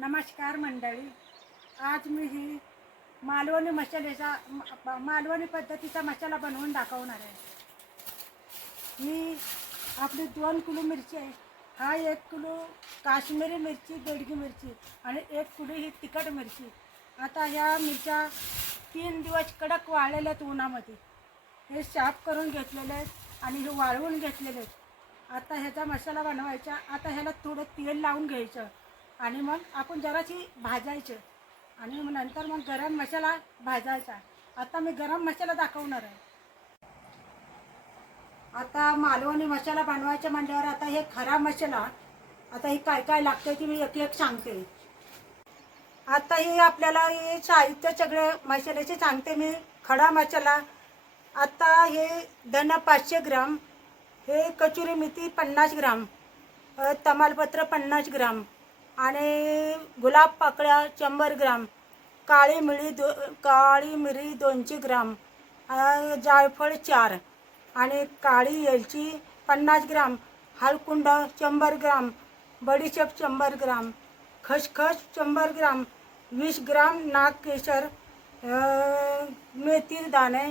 नमस्कार मंडळी. आज मी ही मालवणी पद्धतीचा मसाला बनवून दाखवणार आहे. ही आपली 2 किलो मिरची आहे. हा 1 किलो काश्मीरी मिरची, बेडगी मिरची आणि 1 किलो ही तिखट मिरची. आता ह्या मिरच्या 3 दिवस कडक वाळलेल्या आहेत उन्हामध्ये. हे साफ करून घेतलेले आहेत आणि हे वाळवून घेतलेले आहेत. आता ह्याचा मसाला बनवायचा. आता ह्याला थोडं तेल लावून घ्यायचं आणि मग आपण जराशी भाजायचं आणि मग नंतर मग गरम मसाला भाजायचा. आता मी गरम मसाला दाखवणार आहे. आता मालवणी मसाला बनवायचा म्हटल्यावर आता हे खरा मसाला, आता हे काय काय लागतं ते मी एक एक सांगते. आता हे आपल्याला हे साहित्य सगळे मसाल्याचे सांगते मी. खडा मसाला, आता हे धना 500 ग्राम, हे कसुरी मेथी 50 ग्राम, तमालपत्र 50 ग्राम आणि गुलाब पाकळ्या 100 ग्राम, काळी मिरी 200 ग्राम, जायफळ 4 आणि काळी वेलची 50 ग्राम, हळकुंड 100 ग्राम, बडीशेप 100 ग्राम, खसखस 100 ग्राम, 20 ग्राम नागकेसर, मेथी दाणे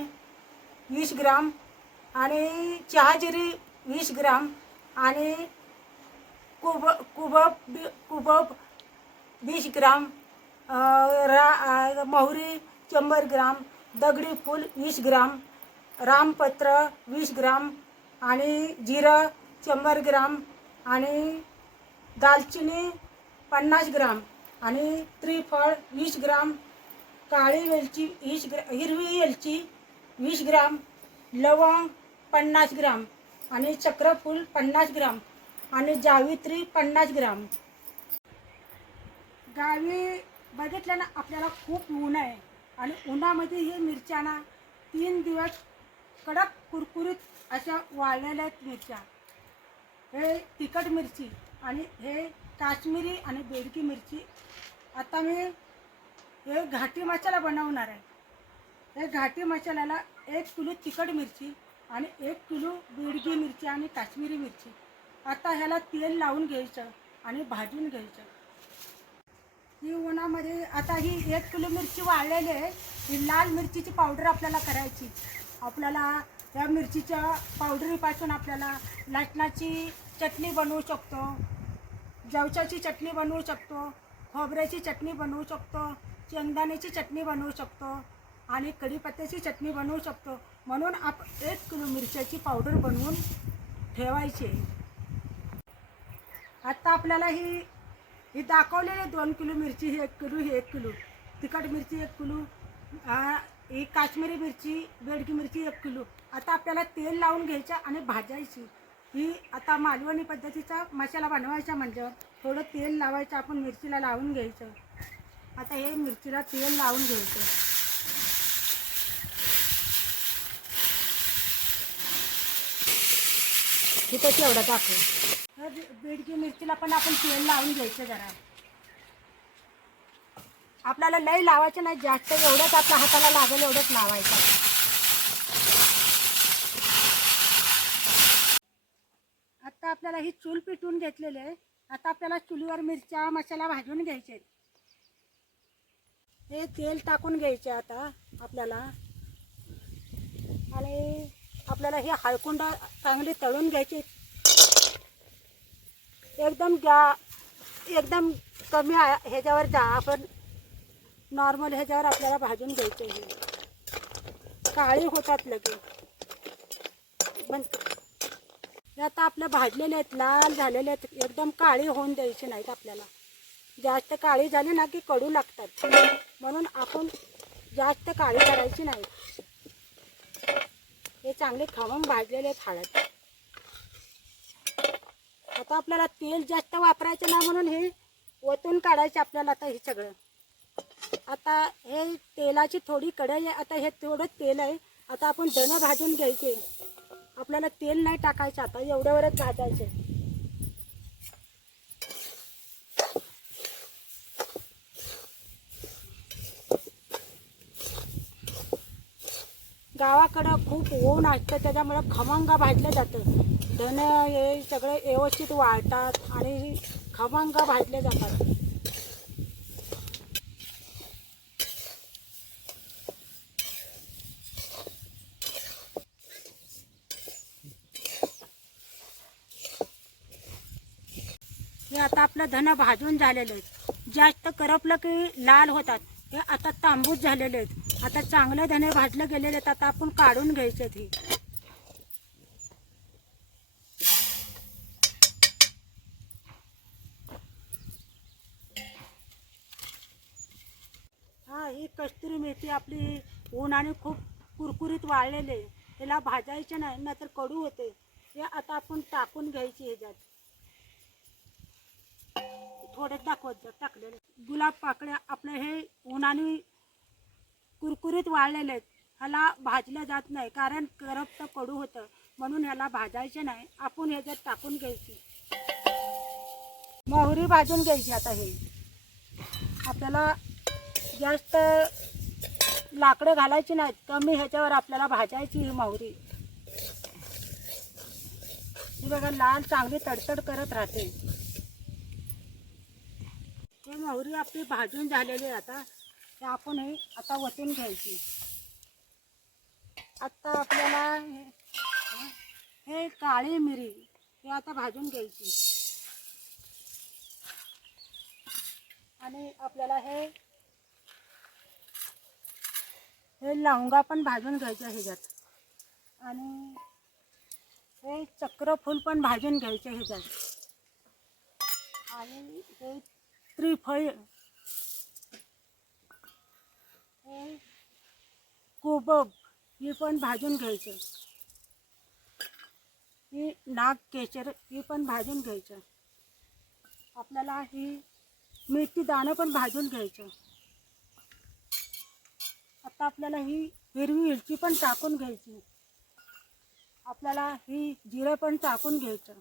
20 ग्राम आणि चहाजिरी 20 ग्राम आणि कुबब 20 ग्राम, मोहरी 100 ग्राम, दगडी फूल 20 ग्राम, रामपत्र 20 ग्राम आणि जिरं 100 ग्राम आणि दालचिनी 50 ग्राम आणि त्रिफळ 20 ग्राम, काळी वेलची 20 ग्राम, हिरवी वेलची 20 ग्राम, लवंग 50 ग्राम आणि चक्रफूल 50 ग्राम आणि जावित्री 50 ग्राम. गावी बघितलं ना, आपल्याला खूप ऊन आहे आणि उन्हामध्ये हे मिरच्यांना 3 दिवस कडक कुरकुरीत अशा वाळलेल्या आहेत मिरच्या. हे तिखट मिरची आणि हे काश्मीरी आणि बेडकी मिरची. आता मी हे घाटी मसाला बनवणार आहे. हे घाटी मसाल्याला 1 किलो तिखट मिरची आणि 1 किलो बेडगी मिरची आणि काश्मीरी मिरची. आता ह्याला तेल लावून घ्यायचं आणि भाजून घ्यायचं. ही उन्हामध्ये आता ही 1 किलो मिरची वाळलेली आहे. ही लाल मिरचीची पावडर आपल्याला करायची. आपल्याला या मिरचीच्या पावडरीपासून आपल्याला लसणाची चटणी बनवू शकतो, जवसाची चटणी बनवू शकतो, खोबऱ्याची चटणी बनवू शकतो, शेंगदाण्याची चटणी बनवू शकतो आणि कढीपत्त्याची चटणी बनवू शकतो. म्हणून 1 किलो मिरच्याची पावडर बनवून ठेवायची. आता आपल्याला ही दाखवलेली 2 किलो मिरची, ही 1 किलो, ही 1 किलो तिखट मिरची 1 किलो, ही काश्मीरी मिरची, बेडगी मिरची 1 किलो. आता आपल्याला तेल लावून घ्यायचं आणि भाजायची. ही आता मालवणी पद्धतीचा मसाला बनवायचा म्हणजे थोडं तेल लावायचं, आपण मिरचीला लावून घ्यायचं. आता हे मिरचीला तेल लावून घ्यायचं. ही तशी एवढा दाखव. बेडगी मिरचीला पण आपण तेल लावून घ्यायचं जरा. आपल्याला लई लावायचं नाही जास्त, एवढंच आपल्या हाताला लागेल एवढंच लावायचं. आता आपल्याला ही चूल पिटून घेतलेली आहे. आता आपल्याला चुलीवर मिरच्या मसाला भाजून घ्यायचे. हे तेल टाकून घ्यायचे आता आपल्याला आणि आपल्याला हे हळकुंड चांगली तळून घ्यायची. एकदम कमी ह्याच्यावर जा, आपण नॉर्मल ह्याच्यावर आपल्याला भाजून घ्यायचे. हे काळी होतात लगेच. हे आता आपल्या भाजलेले आहेत, लाल झालेले आहेत. एकदम काळी होऊन द्यायची नाहीत आपल्याला. जास्त काळी झाली ना की कडू लागतात, म्हणून आपण जास्त काळी करायची नाही. हे चांगले खमंग भाजलेले आहेत हळद. आता आपल्याला तेल जास्त वापरायचं नाही म्हणून हे ओतून काढायचं आपल्याला. आता हे सगळं, आता हे तेलाची थोडी कढई आहे. आता हे थोडं तेल आहे. आता आपण धणे भाजून घ्यायचे. आपल्याला तेल नाही टाकायचं, आता एवढ्यावरच भाजायचे. गावाकडं खूप ऊन असतं, त्याच्यामुळं खमंग भाजलं जातं. धणे हे सगळे व्यवस्थित वाळतात आणि खमंग भाजले जातात. आता आपलं धन भाजून झालेले आहेत. जास्त करपलं की लाल होतात. हे आता तांबूस झालेले आहेत. आता चांगले धने भाजले गेलेले आहेत. आता आपण काढून घ्यायचे हे. ही कस्तुरी मेथी आपली उन्हाने खूप कुरकुरीत वाळलेली आहे. त्याला भाजायचे नाही नाहीतर कडू होते. हे आता आपण टाकून घ्यायची ह्याच्यात. थोडे दाखवत टाकलेले गुलाब पाकळ्या आपले हे उन्हाने कुरकुरीत वाळलेले आहेत. ह्याला भाजलं जात नाही कारण करपतं कडू होतं, म्हणून ह्याला भाजायचे नाही. आपण ह्याच्यात टाकून घ्यायची. मोहरी भाजून घ्यायची. आता हे आपल्याला जास्त लाकडं घालायची नाहीत, कमी ह्याच्यावर आपल्याला भाजायची ही मोहरी. ही बघा लाल चांगली तडतड करत राहते. हे मोहरी आपली भाजून झालेली आहे. आता हे आपण हे आता वतून घ्यायची. आता आपल्याला हे काळी मिरी हे आता भाजून घ्यायची. आणि आपल्याला हे लवंगा पण भाजून घ्यायच्या ह्याच्यात. आणि हे चक्रफूल पण भाजून घ्यायचे ह्याच्यात. आणि हे त्रिफळ, हे कोबब हे पण भाजून घ्यायचं. ही नागकेशर हे पण भाजून घ्यायचं. आपल्याला ही मेथी दाणं पण भाजून घ्यायचं. आता आपल्याला ही हिरवी मिरची पण टाकून घ्यायची. आपल्याला ही जिरं पण टाकून घ्यायचं.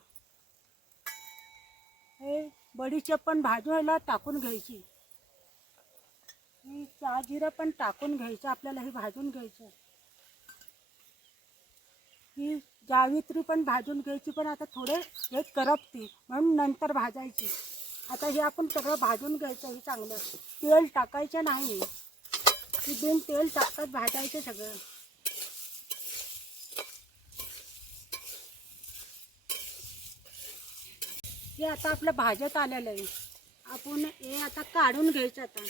हे बडीशेप पण भाजूला टाकून घ्यायची. ही जिरं पण टाकून घ्यायचं. आपल्याला ही भाजून घ्यायचं. ही जावित्री पण भाजून घ्यायची, पण आता थोडे हे करपती म्हणून नंतर भाजायची. आता हे आपण सगळं भाजून घ्यायचं. हे चांगलं तेल टाकायचं नाही. ही बिन तेल टाकत भाजायचं सगळं. हे आता आपलं भाजत आलेलं आहे. आपण हे आता काढून घ्यायचं. आता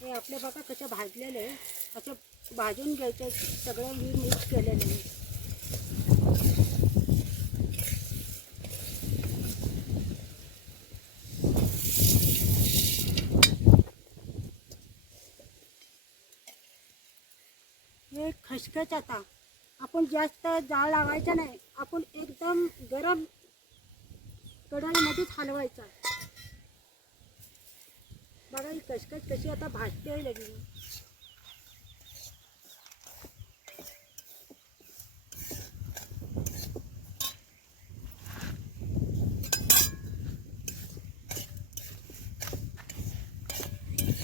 हे आपले बघा कसं भाजलेलं आहे. असं भाजून घ्यायचं. सगळं मी मिक्स केलेलं आहे. हे खसखस आता आपण जास्त जाळ लावायचा नाही. आपण एकदम गरम कढईमध्येच हलवायचा. बघा ही खसखस कशी आता भाजते लगी.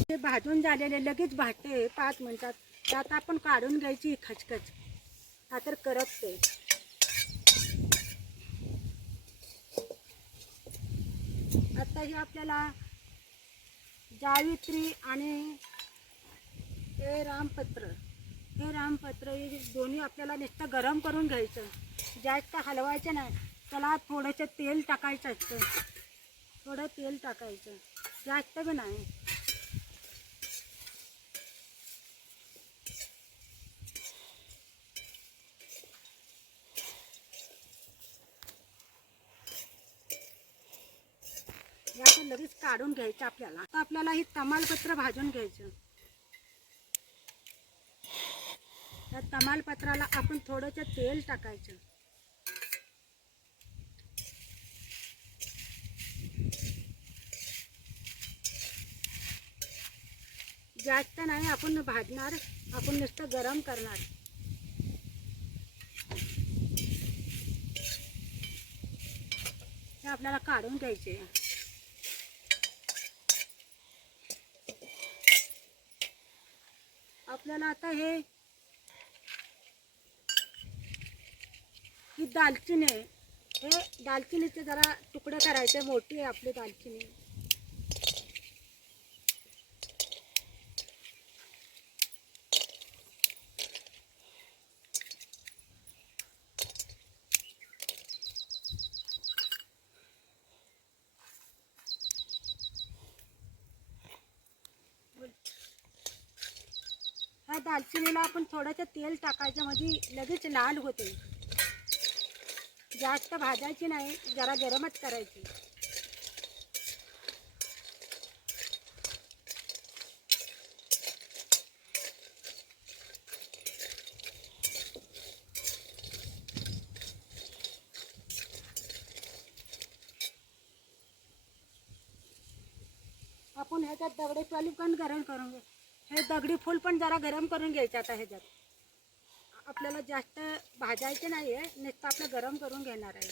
हे भाजून झालेले लगेच भाजते 5 मिनिटात. त्यात आपण काढून घ्यायची खसखस, नाहीतर करपते. आता हे आपल्याला जावित्री आणि हे रामपत्र हे दोन्ही आपल्याला नुसतं गरम करून घ्यायचं. जास्त हलवायचं नाही. त्याला थोडंसं तेल टाकायचं असतं. थोडं तेल टाकायचं, जास्त बी नाही. याचं लगेच काढून घ्यायचं आपल्याला. आता आपल्याला ही तमालपत्र भाजून घ्यायचं. त्या तमालपत्राला आपण थोडंसं तेल टाकायचं. जास्त नाही आपण भाजणार, आपण नुसतं गरम करणार. हे आपल्याला काढून घ्यायचे. आपल्याला आता ही दालचिनी आहे. हे दालचिनीचे जरा तुकडे करायचे. मोठी आहे आपली दालचिनी. दालचिनीला आपण थोडंसं तेल टाकायचं म्हणजे लगेच लाल होते. जास्त भाजायची नाही, जरा गरमच करायची. आपण ह्याच्यात दगडी फूल पण गरम करून घे. हे दगडी फूल पण जरा गरम करून घ्यायचे. आता ह्याच्यात आपल्याला जास्त भाजायचे नाही आहे, नुसतं आपलं गरम करून घेणार आहे.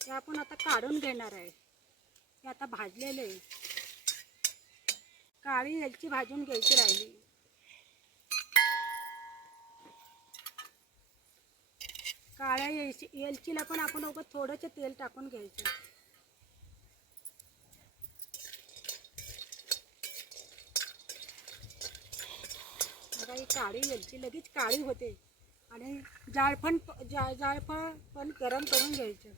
ते आपण आता काढून घेणार आहे. ते आता भाजलेले आहे. काळी वेलची भाजून घ्यायची राहिली. काळ्या वेलचीला पण आपण थोडंसं तेल टाकून घ्यायचं. बघा, ही काळी वेलची लगेच काळी होते. आणि जायफळ पण गरम करून घ्यायचं.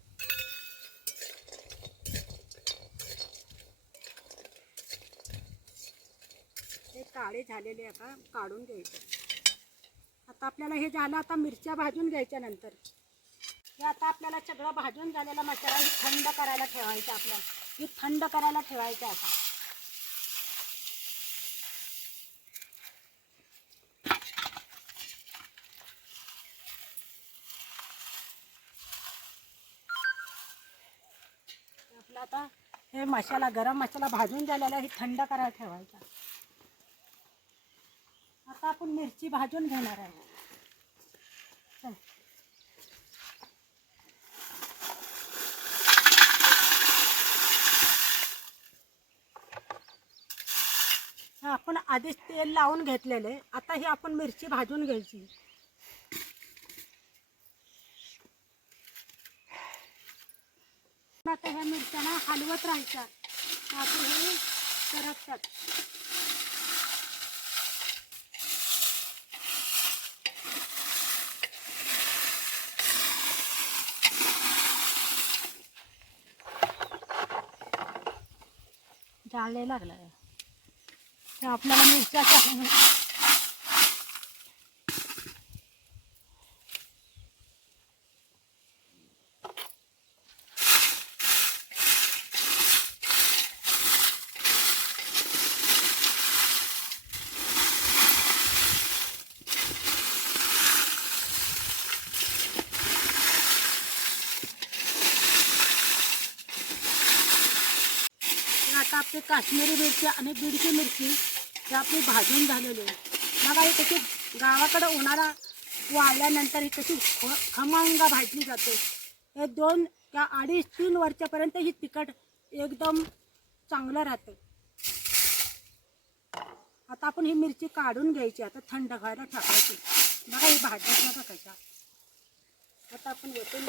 हे काळे झालेले आता काढून घ्यायचे. आता आपल्याला हे झालं. आता मिरच्या भाजून घ्यायच्या. नंतर हे आता आपल्याला सगळं भाजून झालेला मसाला ही थंड करायला ठेवायचा. आपल्याला ही थंड करायला ठेवायचं. आता आपला आता हे मसाला, गरम मसाला भाजून झालेला ही थंड करायला ठेवायचा. आता आपण मिरची भाजून घेणार आहे. आपण आधीच तेल लावून घेतलेले. आता ही आपण मिरची भाजून घ्यायची. आता ह्या मिरच्यांना हलवत राहायच्या. आपण हे सरकतात. जाळे लागला आपल्याला मिरच्या. आता आपली काश्मीरी मिरची आणि बीडची मिरची हे आपली भाजून झालेली आहे. बघा, ही कशी गावाकडे उन्हाळा वाळल्यानंतर ही कशी खमंग भाजली जाते. हे 2 त्या 2.5-3 वर्षापर्यंत ही तिखट एकदम चांगलं राहतं. आता आपण ही मिरची काढून घ्यायची. आता थंड व्हायला टाकायची. बघा, ही भाजत नका कशा. आता आपण ओतून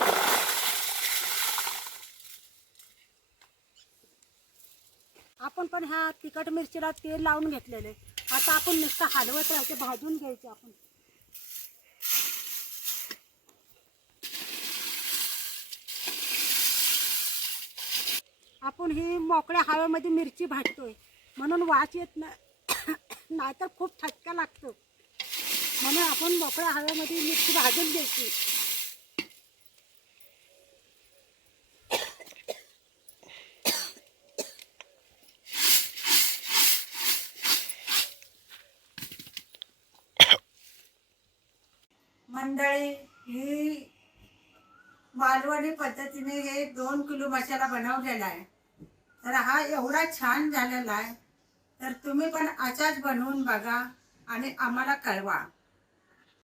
आपण पण ह्या तिखट मिरचीला तेल लावून घेतलेले. आता आपण नुसतं हलवत राहायचं. भाजून घ्यायचे. आपण ही मोकळ्या हवेमध्ये मिरची भाजतोय म्हणून वास येत नाहीतर खूप ठसका लागतो. म्हणून आपण मोकळ्या हवेमध्ये मिरची भाजून घ्यायची. मंडळी, ही मालवणी पद्धतीने हे 2 किलो मसाला बनवलेला आहे. तर हा एवढा छान झालेला आहे. तर तुम्ही पण असाच बनवून बघा आणि आम्हाला कळवा.